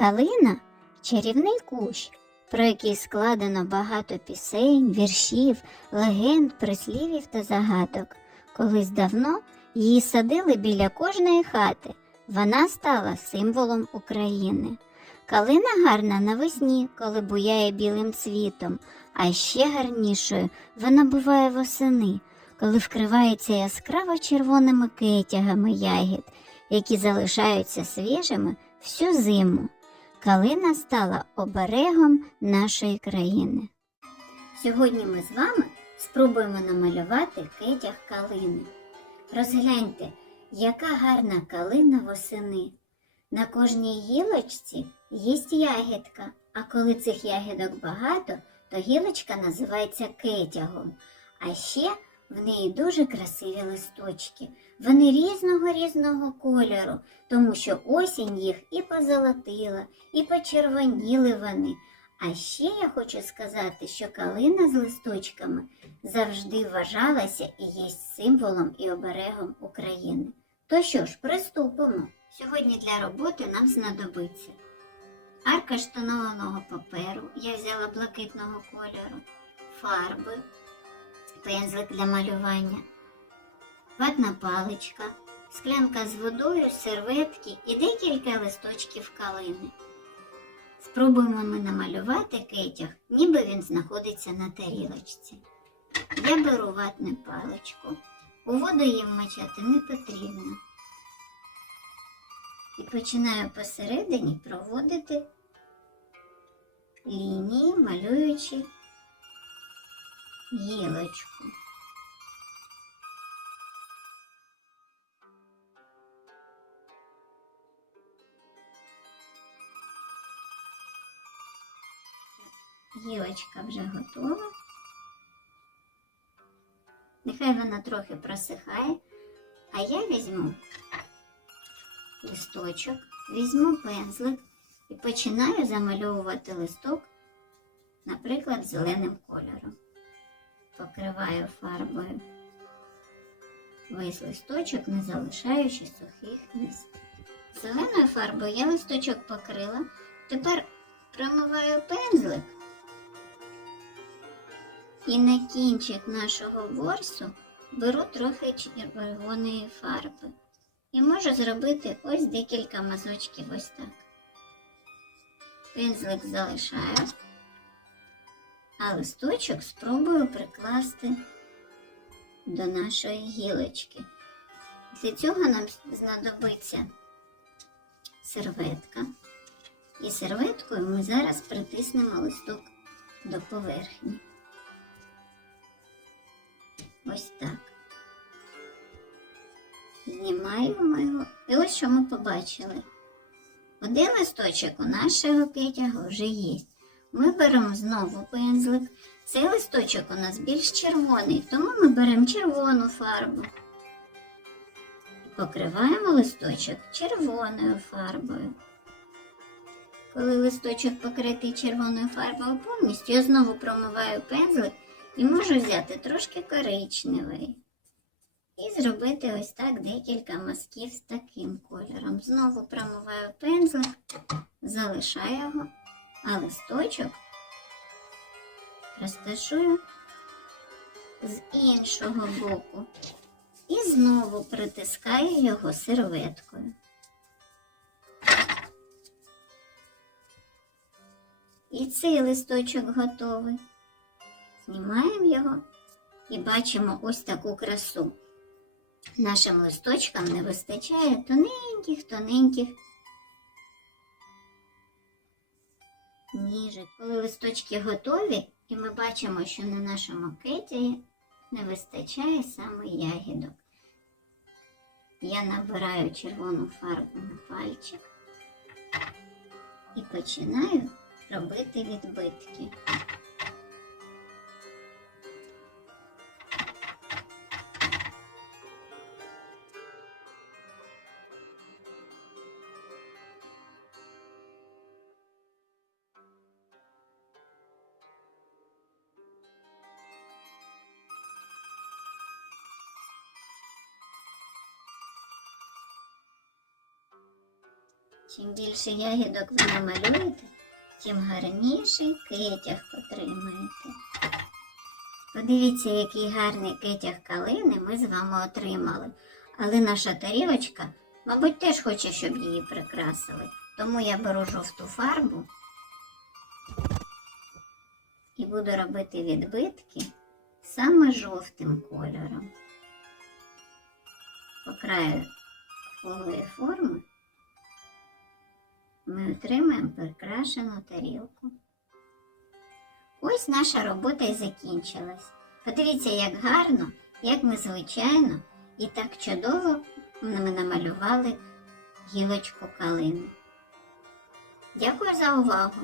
Калина чарівний кущ, про який складено багато пісень, віршів, легенд, прислівів та загадок. Колись давно її садили біля кожної хати. Вона стала символом України. Калина гарна навесні, коли буяє білим цвітом, а ще гарнішою вона буває восени, коли вкривається яскраво червоними кетягами ягід, які залишаються свіжими всю зиму. Калина стала оберегом нашої країни. Сьогодні ми з вами спробуємо намалювати кетяг калини. Розгляньте, яка гарна калина восени. На кожній гілочці є ягідка, а коли цих ягідок багато, то гілочка називається кетягом. А ще в неї дуже красиві листочки. Вони різного різного кольору, тому що осінь їх і позолотила, і почервоніли вони. А ще я хочу сказати, що калина з листочками завжди вважалася і є символом і оберегом України. То що ж, приступимо. Сьогодні для роботи нам знадобиться аркаш тонованого паперу, я взяла блакитного кольору, фарби, пензлик для малювання, ватна паличка, склянка з водою, серветки і декілька листочків калини. Спробуємо ми намалювати кетяг, ніби він знаходиться на тарілочці. Я беру ватну паличку, у воду її вмочати не потрібно. І починаю посередині проводити лінії, малюючи гілочку. Гілочка вже готова. Нехай вона трохи просихає, а я візьму листочок, візьму пензлик і починаю замальовувати листок, наприклад, зеленим кольором. Покриваю фарбою весь листочок, не залишаючи сухих місць. Зеленою фарбою я листочок покрила. Тепер промиваю пензлик і на кінчик нашого ворсу беру трохи червоної фарби. І можу зробити ось декілька мазочків ось так. Пензлик залишаю, а листочок спробую прикласти до нашої гілочки. Для цього нам знадобиться серветка. І серветкою ми зараз притиснемо листок до поверхні. Ось так. Знімаємо його. І ось що ми побачили. Один листочок у нашого кетяга вже є. Ми беремо знову пензлик. Цей листочок у нас більш червоний, тому ми беремо червону фарбу. І покриваємо листочок червоною фарбою. Коли листочок покритий червоною фарбою повністю, я знову промиваю пензлик і можу взяти трошки коричневий. І зробити ось так декілька мазків з таким кольором. Знову промиваю пензлик, залишаю його, а листочок розташую з іншого боку. І знову притискаю його серветкою. І цей листочок готовий. Знімаємо його і бачимо ось таку красу. Нашим листочкам не вистачає тоненьких, тоненьких. Коли листочки готові, і ми бачимо, що на нашому кеті не вистачає саме ягідок. Я набираю червону фарбу на пальчик і починаю робити відбитки. Чим більше ягідок ви намалюєте, тим гарніший кетяг отримаєте. Подивіться, який гарний кетяг калини ми з вами отримали. Але наша тарілочка, мабуть, теж хоче, щоб її прикрасили. Тому я беру жовту фарбу і буду робити відбитки саме жовтим кольором. По краю круглої форми ми отримаємо прикрашену тарілку. Ось наша робота і закінчилась. Подивіться, як гарно, як ми звичайно і так чудово ми намалювали гілочку калини. Дякую за увагу!